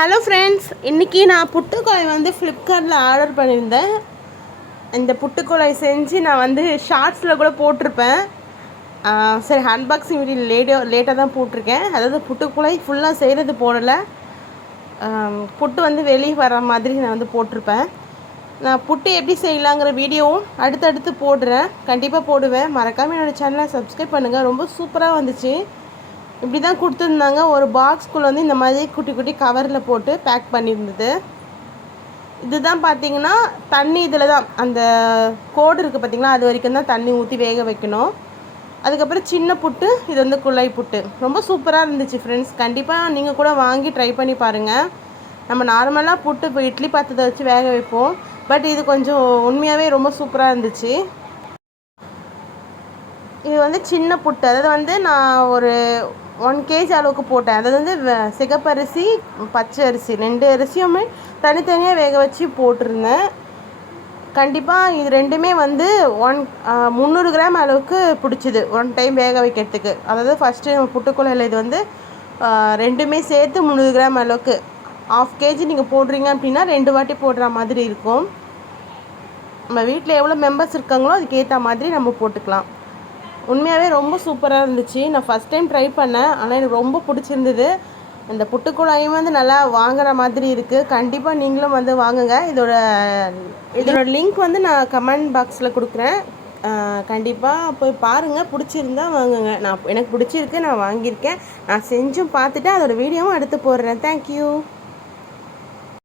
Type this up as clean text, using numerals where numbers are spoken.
Hello friends, இன்றைக்கி நான் புட்டுக்குழாய் வந்து ஃப்ளிப்கார்ட்டில் ஆர்டர் பண்ணியிருந்தேன். இந்த புட்டுக்குழாய் செஞ்சு நான் வந்து ஷார்ட்ஸில் கூட போட்டிருப்பேன். சரி, அன்பாக்சிங் வீடியோ லேட்டாக தான் போட்டிருக்கேன். அதாவது புட்டுக்குழாய் ஃபுல்லாக செய்கிறது போடலை, புட்டு வந்து வெளியே வர மாதிரி நான் வந்து போட்டிருப்பேன். நான் புட்டு எப்படி செய்யலாங்கிற வீடியோவும் அடுத்தடுத்து போடுறேன், கண்டிப்பாக போடுவேன். மறக்காமல் என்னோடய சேனலை சப்ஸ்கிரைப் பண்ணுங்கள். ரொம்ப சூப்பராக வந்துச்சு. இப்படி தான் கொடுத்துருந்தாங்க. ஒரு பாக்ஸ்குள்ளே வந்து இந்த மாதிரி குட்டி குட்டி கவரில் போட்டு பேக் பண்ணியிருந்தது. இதுதான் பார்த்திங்கன்னா தண்ணி, இதில் தான் அந்த கோடு இருக்குது பார்த்திங்களா, அது வரைக்கும் தான் தண்ணி ஊற்றி வேக வைக்கணும். அதுக்கப்புறம் சின்ன புட்டு, இது வந்து குழாய் புட்டு. ரொம்ப சூப்பராக இருந்துச்சு ஃப்ரெண்ட்ஸ். கண்டிப்பாக நீங்கள் கூட வாங்கி ட்ரை பண்ணி பாருங்கள். நம்ம நார்மலாக புட்டு இப்போ இட்லி பாத்திரத்தை வச்சு வேக வைப்போம், பட் இது கொஞ்சம் உண்மையாகவே ரொம்ப சூப்பராக இருந்துச்சு. இது வந்து சின்ன புட்டு, அதாவது வந்து நான் ஒரு 1 kg அளவுக்கு போட்டேன். அதாவது வந்து சிகப்பரிசி, பச்சை அரிசி 2 அரிசியுமே தனித்தனியாக வேக வச்சு போட்டிருந்தேன். கண்டிப்பாக இது ரெண்டுமே வந்து 300 கிராம் அளவுக்கு பிடிச்சிது ஒன் டைம் வேக வைக்கிறதுக்கு. அதாவது ஃபஸ்ட்டு நம்ம புட்டுக்குழாயில் இது வந்து ரெண்டுமே சேர்த்து 300 கிராம் அளவுக்கு. 1/2 kg நீங்கள் போடுறீங்க அப்படின்னா 2 வாட்டி போடுற மாதிரி இருக்கும். நம்ம வீட்டில் எவ்வளோ மெம்பர்ஸ் இருக்காங்களோ அதுக்கேற்ற மாதிரி நம்ம போட்டுக்கலாம். உண்மையாகவே ரொம்ப சூப்பராக இருந்துச்சு. நான் ஃபஸ்ட் டைம் ட்ரை பண்ணேன், ஆனால் எனக்கு ரொம்ப பிடிச்சிருந்தது. இந்த புட்டுக்குழாயும் வந்து நல்லா வாங்குற மாதிரி இருக்குது. கண்டிப்பாக நீங்களும் வந்து வாங்குங்க. இதோட லிங்க் வந்து நான் கமெண்ட் பாக்ஸில் கொடுக்குறேன். கண்டிப்பாக போய் பாருங்கள், பிடிச்சிருந்தா வாங்குங்க. எனக்கு பிடிச்சிருக்கு, நான் வாங்கியிருக்கேன். நான் செஞ்சும் பார்த்துட்டு அதோடய வீடியோவும் எடுத்து போடுறேன். தேங்க்யூ.